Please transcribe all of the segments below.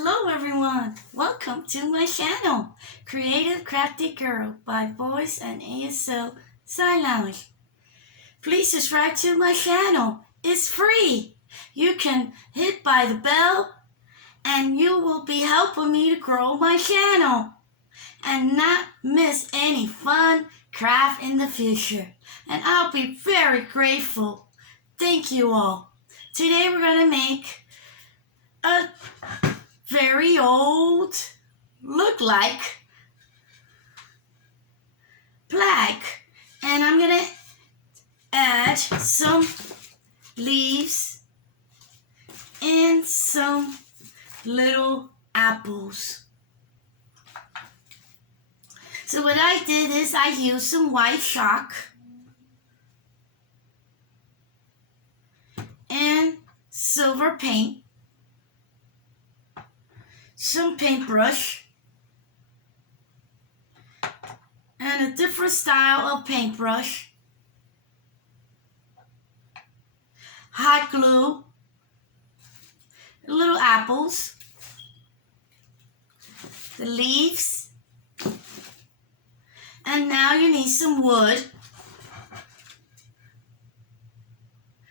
Hello everyone, welcome to my channel, Creative Crafty Girl by Voice and ASL Salvage. Please subscribe to my channel, it's free. You can hit by the bell and you will be helping me to grow my channel and not miss any fun craft in the future. And I'll be very grateful. Thank you all. Today we're going to make a very old, look like plaque, and I'm gonna add some leaves and some little apples. So what I did is I used some white chalk and silver paint, some paintbrush, and a different style of paintbrush, hot glue, little apples, the leaves, and now you need some wood.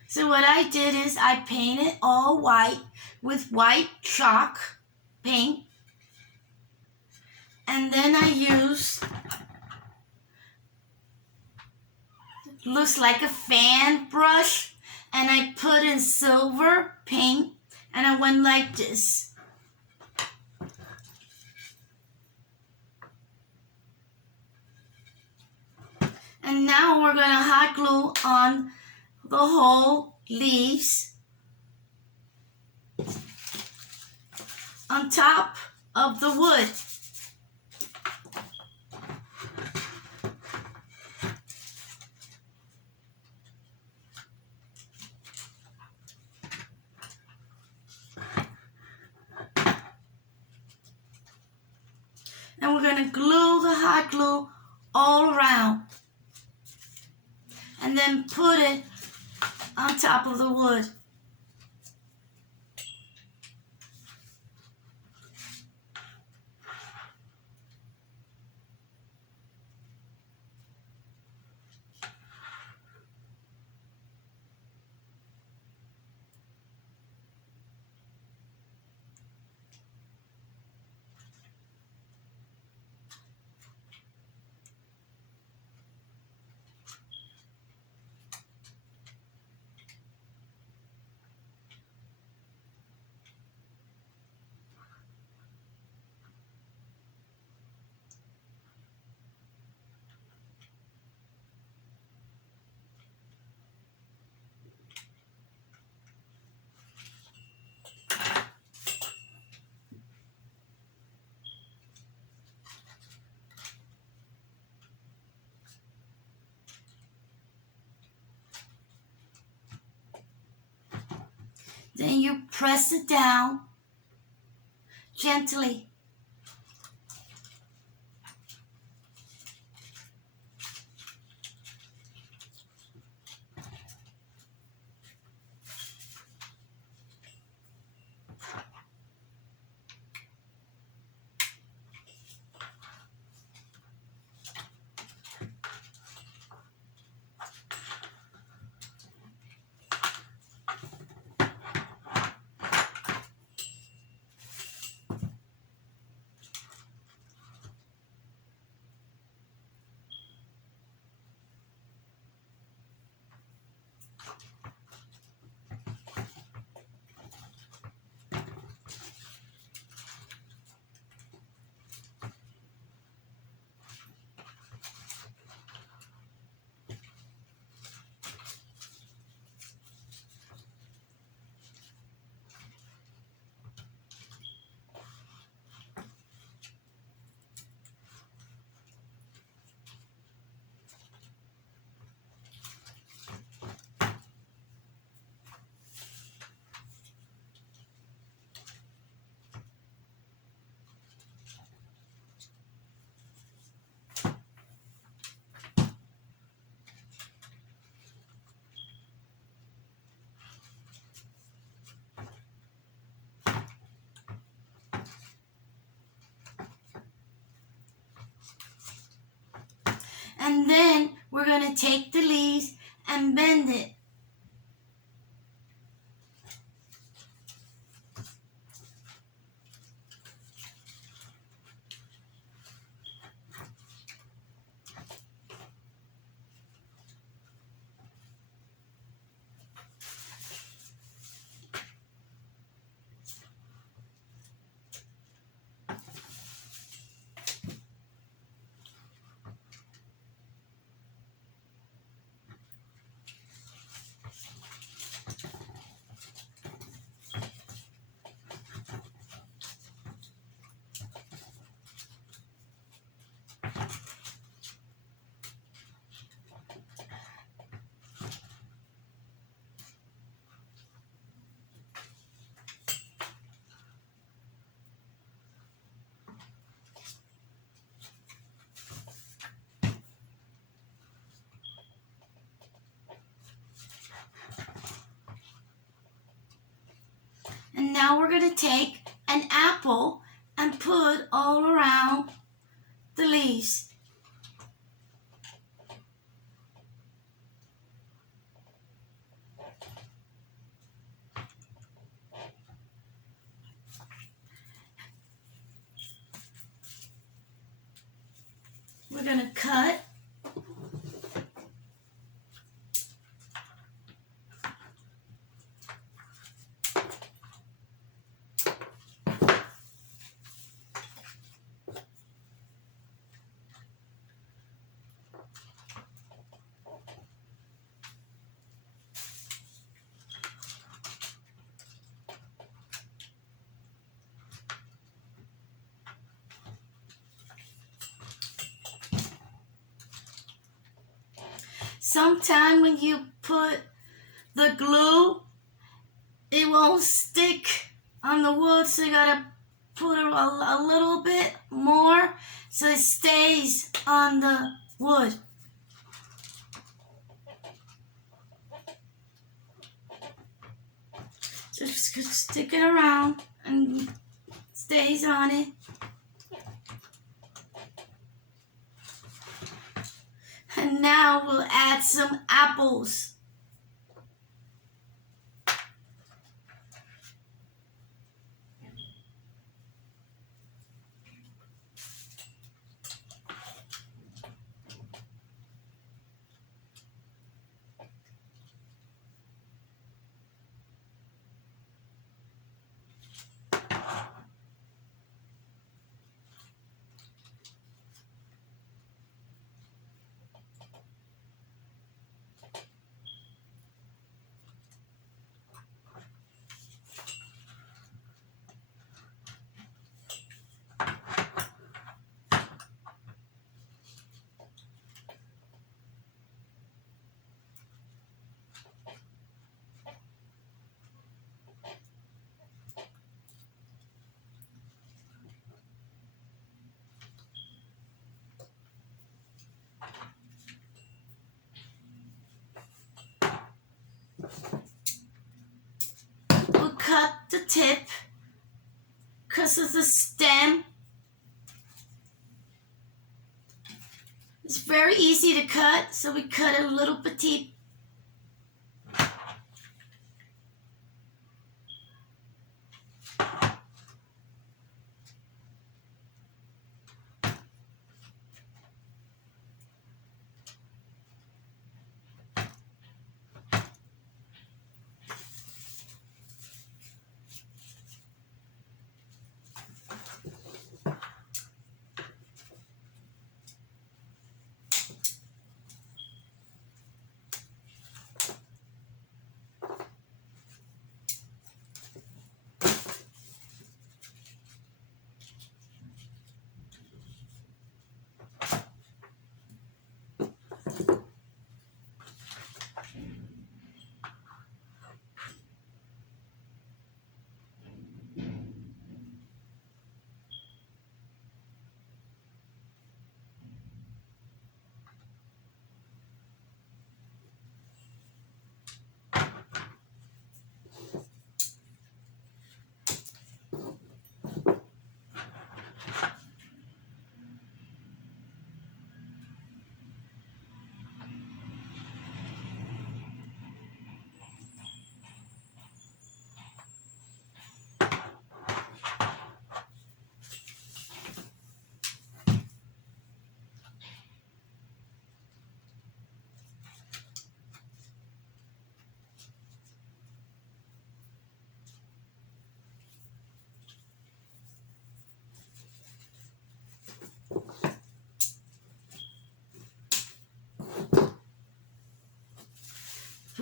So what I did is I painted all white with white chalk paint, and then I used, looks like a fan brush, and I put in silver paint, and I went like this. And now we're going to hot glue on the whole leaves on top of the wood. And we're going to glue the hot glue all around and then put it on top of the wood. Then you press it down gently. And then we're going to take the leaves and bend it. And now we're going to take an apple and put all around the leaves. We're going to cut. Sometimes when you put the glue, it won't stick on the wood, so you gotta put a little bit more so it stays on the wood. Just stick it around and stays on it. And now we'll add some apples. We'll cut the tip because of the stem. It's very easy to cut, so we cut a little petite.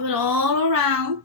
Do it all around.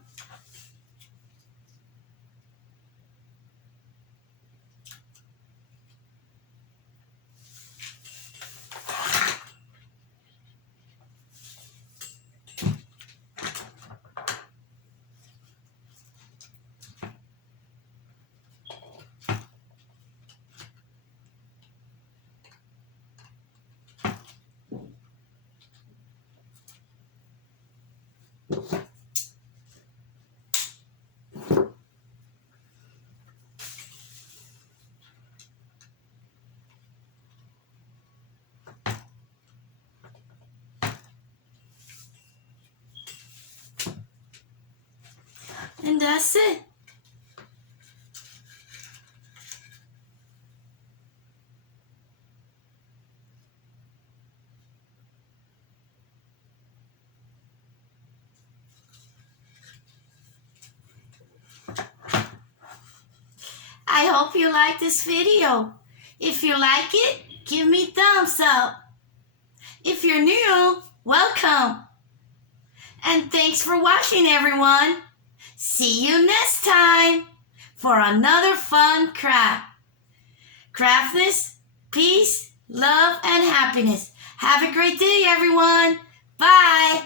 And that's it. I hope you like this video. If you like it, give me thumbs up. If you're new, welcome. And thanks for watching, everyone. See you next time for another fun craft. Craft this, peace, love, and happiness. Have a great day, everyone. Bye.